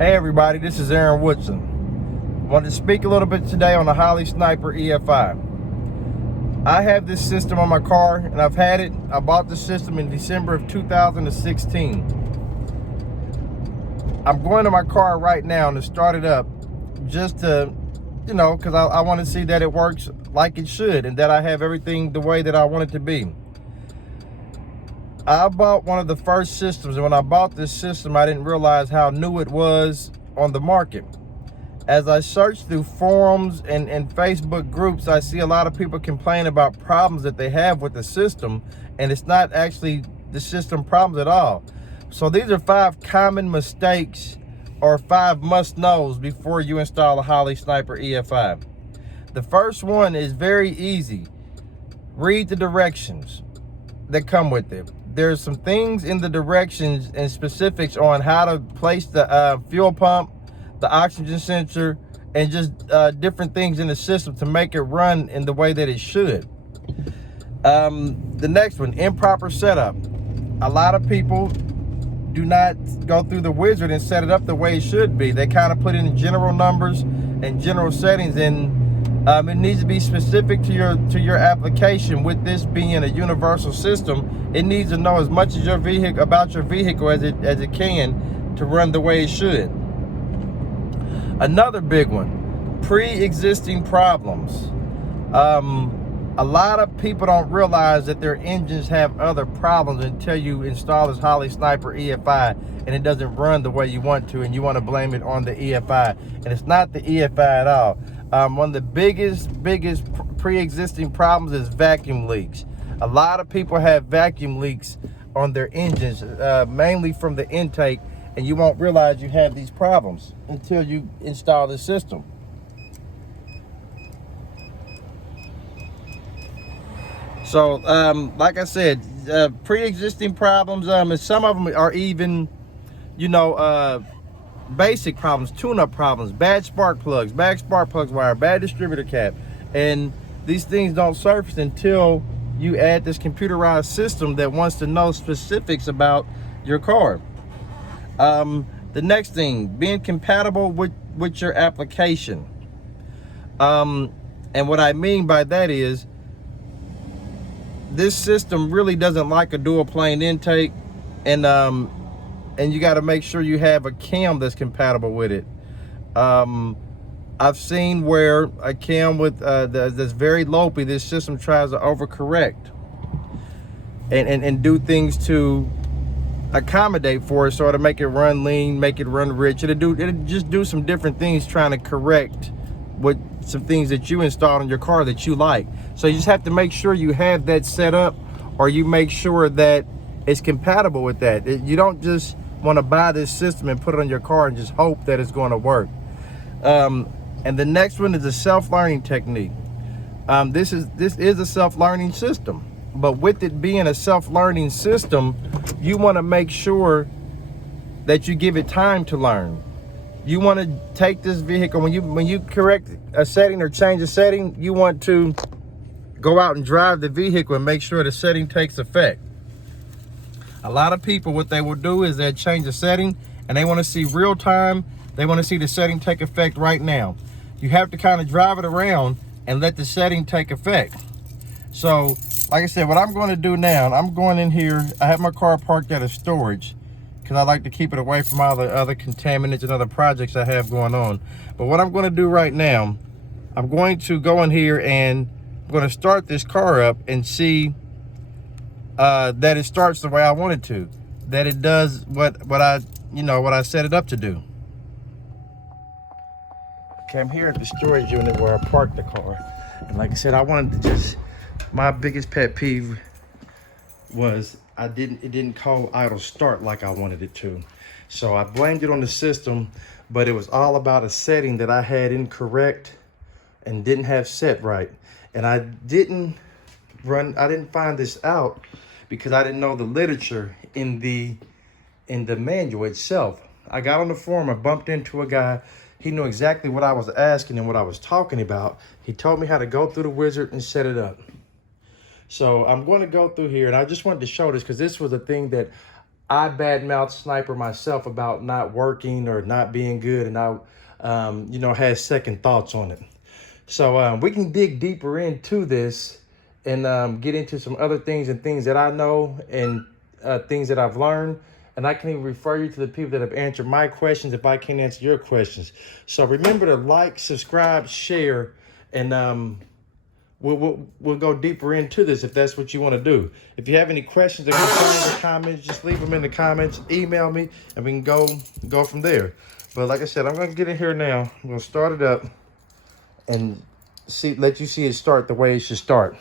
Hey everybody, this is Aaron Woodson. Wanted to speak a little bit today on the Holley Sniper EFI. I have this system on my car and I've had it. I bought the system in December of 2016. I'm going to my car right now to start it up just to, because I want to see that it works like it should and that I have everything the way that I want it to be. I bought one of the first systems, and when I bought this system, I didn't realize how new it was on the market. As I searched through forums and Facebook groups, I see a lot of people complain about problems that they have with the system, and it's not actually the system problems at all. So these are 5 common mistakes or 5 must-knows before you install a Holley Sniper EFI. The first one is very easy. Read the directions that come with it. There's some things in the directions and specifics on how to place the fuel pump, the oxygen sensor, and just different things in the system to make it run in the way that it should. The next one, improper setup. A lot of people do not go through the wizard and set it up the way it should be. They kind of put in general numbers and general settings, and it needs to be specific to your application. With this being a universal system, it needs to know as much as about your vehicle as it can to run the way it should. Another big one, pre-existing problems. A lot of people don't realize that their engines have other problems until you install this Holley Sniper EFI and it doesn't run the way you want to, and you want to blame it on the EFI, and it's not the EFI at all. One of the biggest pre-existing problems is vacuum leaks. A lot of people have vacuum leaks on their engines, mainly from the intake, and you won't realize you have these problems until you install the system. So, like I said, pre-existing problems, and some of them are even, basic problems, tune-up problems, bad spark plugs wire, bad distributor cap, and these things don't surface until you add this computerized system that wants to know specifics about your car. The next thing, being compatible with your application. And what I mean by that is, this system really doesn't like a dual plane intake, and you got to make sure you have a cam that's compatible with it. I've seen where a cam with that's very lopey, this system tries to overcorrect and do things to accommodate for it, so to make it run lean, make it run rich. It'll just do some different things trying to correct what some things that you installed in your car that you like. So you just have to make sure you have that set up, or you make sure that it's compatible with that. You don't just want to buy this system and put it on your car and just hope that it's going to work. And the next one is a self-learning technique. This is a self-learning system, but with it being a self-learning system, you want to make sure that you give it time to learn. You want to take this vehicle, when you correct a setting or change a setting, you want to go out and drive the vehicle and make sure the setting takes effect. A lot of people, what they will do is they change the setting and they want to see real time. They want to see the setting take effect right now. You have to kind of drive it around and let the setting take effect. So, like I said, what I'm going to do now, I'm going in here. I have my car parked at a storage because I like to keep it away from all the other contaminants and other projects I have going on. But what I'm going to do right now, I'm going to go in here and I'm going to start this car up and see that it starts the way I want it to, that it does what I set it up to do. Okay, I'm here at the storage unit where I parked the car, and like I said, I wanted to my biggest pet peeve was it didn't call idle start like I wanted it to. So I blamed it on the system, but it was all about a setting that I had incorrect and didn't have set right. And I didn't find this out because I didn't know the literature in the manual itself. I got on the forum, I bumped into a guy. He knew exactly what I was asking and what I was talking about. He told me how to go through the wizard and set it up. So I'm going to go through here, and I just wanted to show this because this was a thing that I badmouth Sniper myself about not working or not being good, and I, you know, had second thoughts on it. So we can dig deeper into this and get into some other things and things that I know and things that I've learned. And I can even refer you to the people that have answered my questions if I can't answer your questions. So remember to like, subscribe, share, and we'll go deeper into this if that's what you want to do. If you have any questions or concerns or comments, just leave them in the comments. Email me, and we can go from there. But like I said, I'm going to get in here now. I'm going to start it up and let you see it start the way it should start.